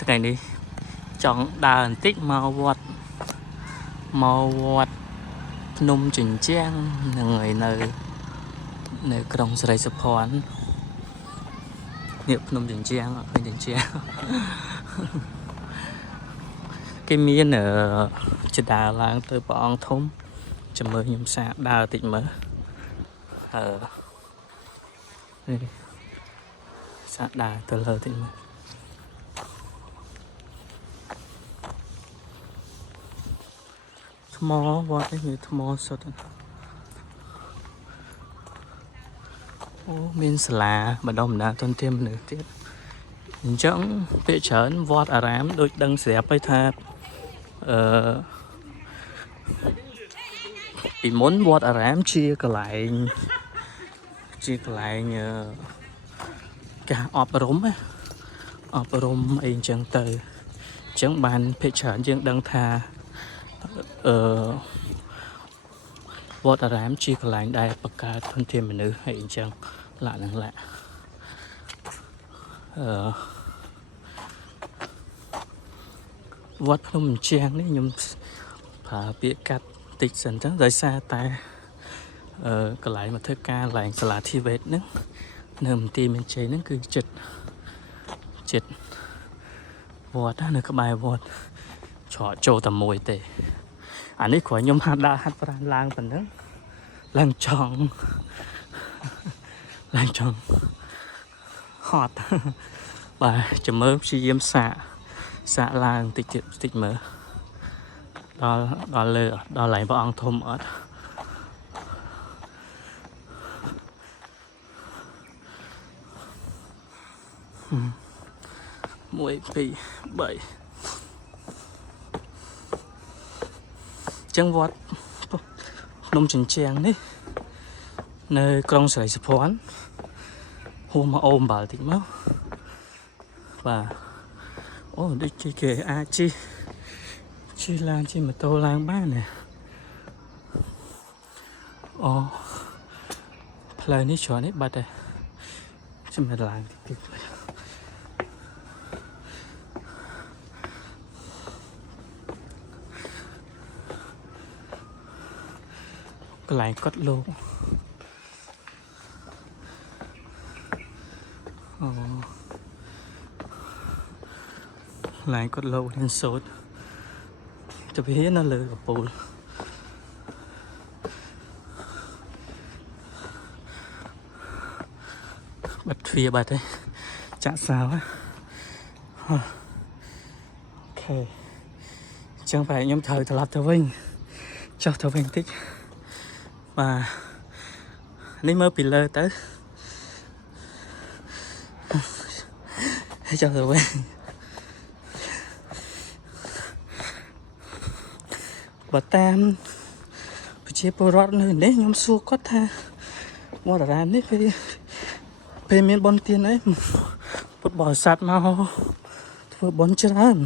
ថ្ងៃនេះចង់ដើរបន្តិចមកវត្តភ្នំជញ្ជាំងនឹងហើយនៅក្រុងសិរីសុភ័ណ្ឌនេះភ្នំជញ្ជាំងអត់មានជញ្ជាំងគេមានជាដើរឡើងទៅព្រះអង្គធំចាំមើលខ្ញុំសាកដើរតិចមើលនេះសាកដើរទៅលើតិចមើលថ្មវត្តនេះមានថ្មសុទ្ធអូមានសាលាបណ្ដុះបណ្ដាលទុនធានមនុស្សទៀតអញ្ចឹងពាក្យច្រើនវត្តអារាមដូចដឹងស្រាប់ហើយថាពីមុនវត្តអារាមជាកន្លែងការអប់រំអីអញ្ចឹងទៅអញ្ចឹងបានភាគច្រើនយើងដឹងថាវត្តអារាមជាកន្លែងដែលបង្កើតធនធានមនុស្សហើយអញ្ចឹងវត្តភ្នំជញ្ជាំងនេះខ្ញុំប្រើពាក្យកាត់តិចសិនចឹងដោយសារតែកន្លែងមកធ្វើការកន្លែងសាលាធីវេតហ្នឹងនៅមន្ទីរមានជ័យហ្នឹងគឺចិត្តវត្តនៅក្បែរវត្តច្រកចូលតែមួយទេអានេះគ្រាន់ខ្ញុំហាត់ប្រាណឡើងប៉ុណ្ណឹងឡើងចង់ហត់បាទចាំមើលព្យាយាមសាកឡើងតិចមើលដល់លើដល់ឡើងព្រះអង្គធំអត់1 2 3ចឹងវត្តភ្នំជញ្ជាំងនេះនៅក្រុងសិរីសុភ័ណ្ឌហួសមកអូមបាល់តិចមកបាទអូដូចគេអាចជិះឡានជិះម៉ូតូឡើងបានណាអូផ្លូវនេះច្រើននេះបាត់ហើយខ្ញុំទៅឡើងតិចកន្លែងកត់លោកអូកន្លែងកត់លោករៀនសូត្រទៅវានៅលើកពូលបាត់ទ្វារបាត់ហើយចាក់សោអូខេអញ្ចឹងបែរខ្ញុំត្រូវត្រឡប់ទៅវិញចុះទៅវិញតិចបាទនេះមើលពីលើទៅហើយចុះទៅវិញបើតាមប្រជាពលរដ្ឋនៅនេះខ្ញុំសួរគាត់ថាវត្តអារាមនេះពេលមានបុណ្យទានអីពុទ្ធបរិស័ទមកធ្វើបុណ្យច្រើន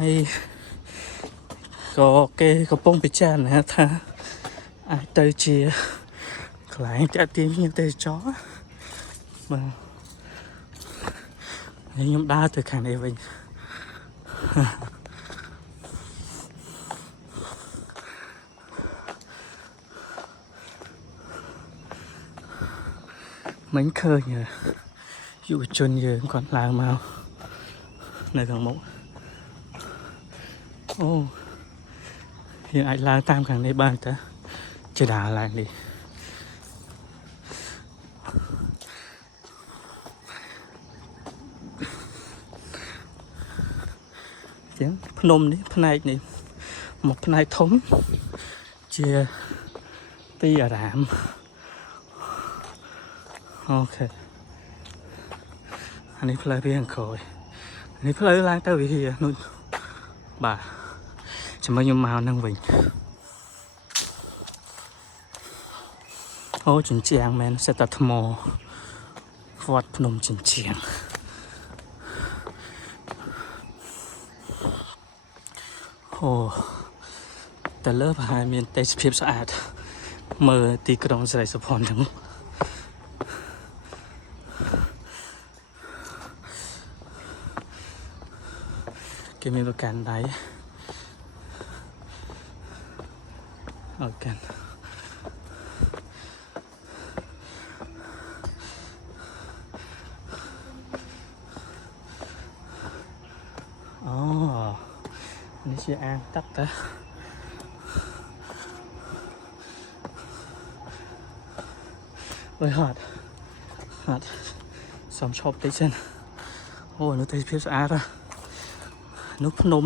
ហើយក៏គេកំពុងពិចារណាថាអាចទៅជាកន្លែងតាក់ទាញភ្ញៀវទេសចរបាទហើយខ្ញុំដើរទៅខាងនេះវិញមិនឃើញយុវជនយើងគាត់ឡើងមកនៅខាងមុខអូយើងអាចឡើងតាមខាងនេះបានតើជាដើរឡើងនេះចឹងភ្នំនេះផ្នែកនេះmộtផ្នែកធំជាទីអារាមអូខេអានេះផ្លូវវាក្រោយនេះផ្លូវឡើងទៅវិហារនោះបាទចាំមើលខ្ញុំមកនឹងវិញអូជញ្ជាំងមែនសិតតែថ្មវត្តភ្នំជញ្ជាំងអូតែលើប្រហែលមានទេសភាពស្អាតមើលទីក្រុងសិរីសុភ័ណ្ឌទាំង គេមានប្រកាន់ដៃអត់កាន់អូនេះជាអាងទឹកតាហត់សំឈប់តិចសិនអូនោះទេសភាពស្អាតនោះភ្នំ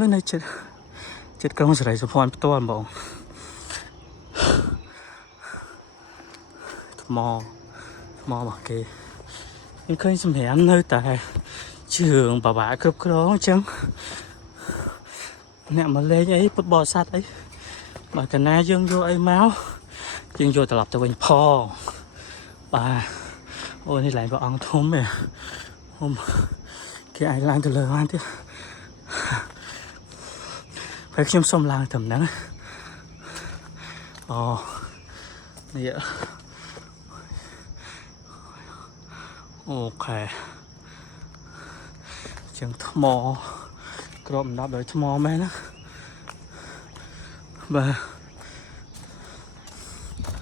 នេះនៅចិត្តក្រុងសេរីសុភ័ណ្ឌផ្ទាល់ហ្មងថ្មរបស់គេខ្ញុំឃើញសម្រាប់នៅតែជើងបបាក់គ្រប់គ្រងអញ្ចឹងអ្នកមកលេងអីពុតបរិស័ទអីបើកាលណាយើងយកអីមកយើងយកត្រឡប់ទៅវិញផងបាទអូនេះឡើងព្រះអង្គធំឯងគេអាចឡើងទៅលើបានទៀតហើយខ្ញុំសុំឡើងត្រឹមហ្នឹងអូនេះអូខេជាងថ្មគ្របដណ្ដប់ដោយថ្មមែនណាបាទ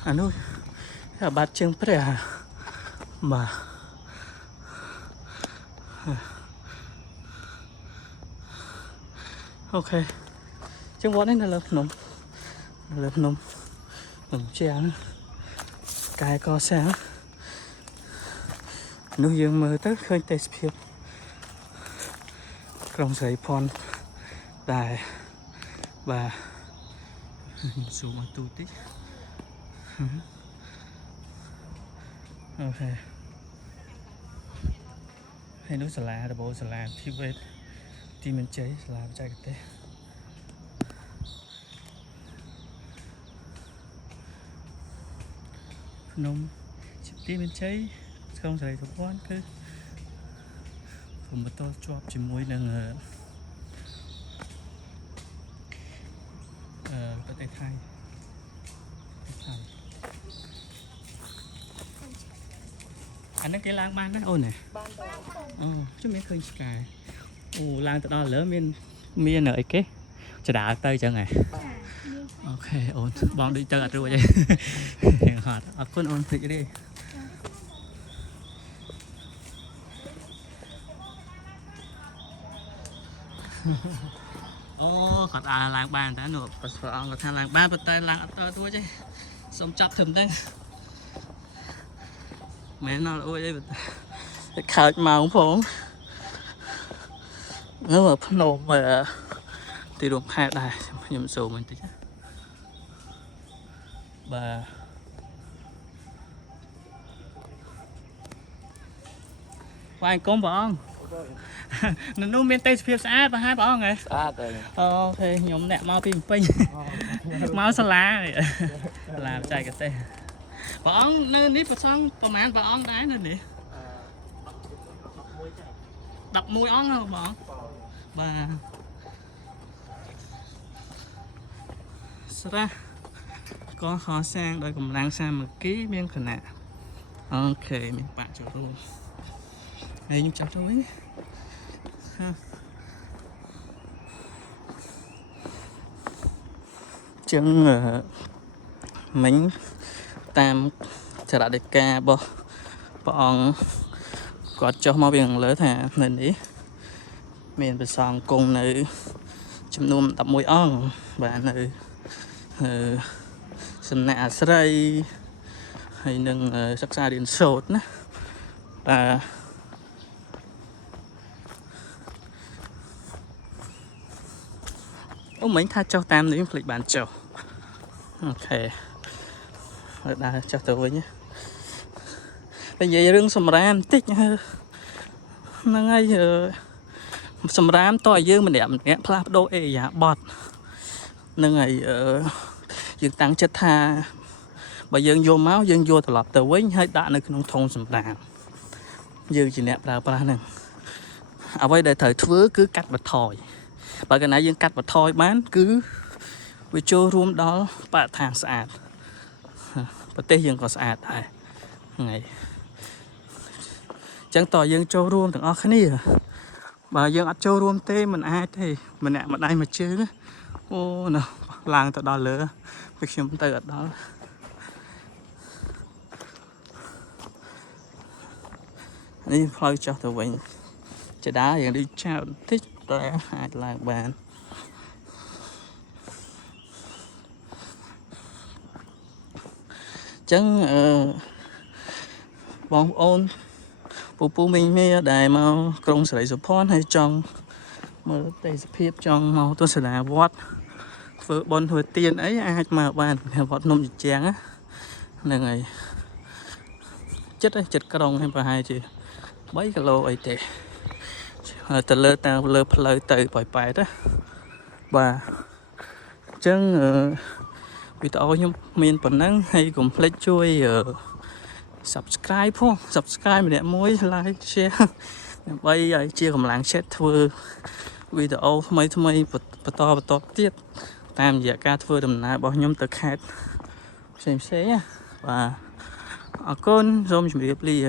អានោះអាបាត់ជើងព្រះបាទអូខេជាងវត្តនេះនៅលើភ្នំជាងកាយកសាងនោះយើងមើលទៅឃើញទេសភាពក្រុងស្រីភ័ណ្ឌដែរបាទស៊ូមទូតិចអូខេហើយនោះសាលាដំបូងសាលាធីវេតទីមានជ័យសាលាបច្ចេកទេសភ្នំទីមានជ័យក្រុងស្រីសុភ័ណ្ឌគឺผมបន្តជាប់ជាមួយនឹងប្រទេសថៃអានេះគេឡើងបានណាអូនអូខ្ញុំមានឃើញឆ្កែអូឡើងទៅដល់លើមានអីគេចដាទៅចឹងហ៎អូខេអូនបងដូចទៅអត់រួចទេយ៉ាងហត់អរគុណអូនភ្លេចទេអូគាត់ឡើងបានតែនោះព្រះអង្គគាត់ថាឡើងបានប៉ុន្តែឡើងអត់ទៅរួចទេសុំចាប់ត្រឹមហ្នឹងមែនអត់រួចទេតែខើចម៉ោងផងនៅភ្នំទីរួមខេត្តដែរខ្ញុំសូមបន្តិចបាទវាយកុំបងនៅនោះមានទេសភាពស្អាតប្រហែលព្រះអង្គហ៎ស្អាតទេអូខេខ្ញុំអ្នកមកពីពេញមកសាលាបច្ចេកទេសព្រះអង្គនៅនេះប្រសងប្រហែលព្រះអង្គដែរនៅនេះ11អង្គហ៎បងបាទស្រះក៏ខសាងដោយកម្លាំងសាមគ្គីមានគណៈអូខេមានបាក់ចូលរួមហើយខ្ញុំចាប់ចូលវិញចឹងមិញតាមចរដីការបស់ព្រះអង្គគាត់ចុះមកពីខាងលើថានៅនេះមានព្រះសង្ឃគង់នៅចំនួន11អង្គបាទនៅសំណាក់អាស្រ័យហើយនឹងសិក្សារៀនសូត្រណាបាទអូមិញថាចុះតាមនេះភ្លេចបានចុះអូខេហើយដើរចុះទៅវិញនិយាយរឿងសម្រាមបន្តិចហ្នឹងហើយសម្រាមតើឲ្យយើងម្នាក់ផ្លាស់ប្ដូរអេយ៉ាបតហ្នឹងហើយយើងតាំងចិត្តថាបើយើងយកមកយើងយកត្រឡប់ទៅវិញហើយដាក់នៅក្នុងធុងសម្រាមយើងជាអ្នកប្រើប្រាស់ហ្នឹងអ្វីដែលត្រូវធ្វើគឺកាត់បន្ថយបើកាលណាយើងកាត់បន្ថយបានគឺវាចូលរួមដល់បរិស្ថានស្អាតប្រទេសយើងក៏ស្អាតដែរហ្នឹងហើយអញ្ចឹងតើយើងចូលរួមទាំងអស់គ្នា bà dương ắt châu rùm tê mình ai thế mình nè mà đây mà chứ ô nè làng tao đó lửa việc xem tao ở đó đi phơi cho tụi mình chả đá giờ đi chào thích ra hai làng bàn chẳng bóng ôn phụ mình mê đài màu công sợi support hay trong mở tay phiếp trong màu tôi sẽ là vót vợ bọn hồi tiền ấy ai mà bàn vót nôm chén á là ngày chết ấy chết cái đồng hay bà hai chị mấy cái lô ấy thì từ lơ tao lơ lơ từ bài bài đó và chân vì tao nhưng mình vẫn năng hay cùng play chui subscribe không subscribe mình để mối like share bây giờ chia cầm làng set thưa video mấy to tiết tam giờ ca thưa đầm nại bao nhiêu từ khác xem xé và con zoom chuẩn bị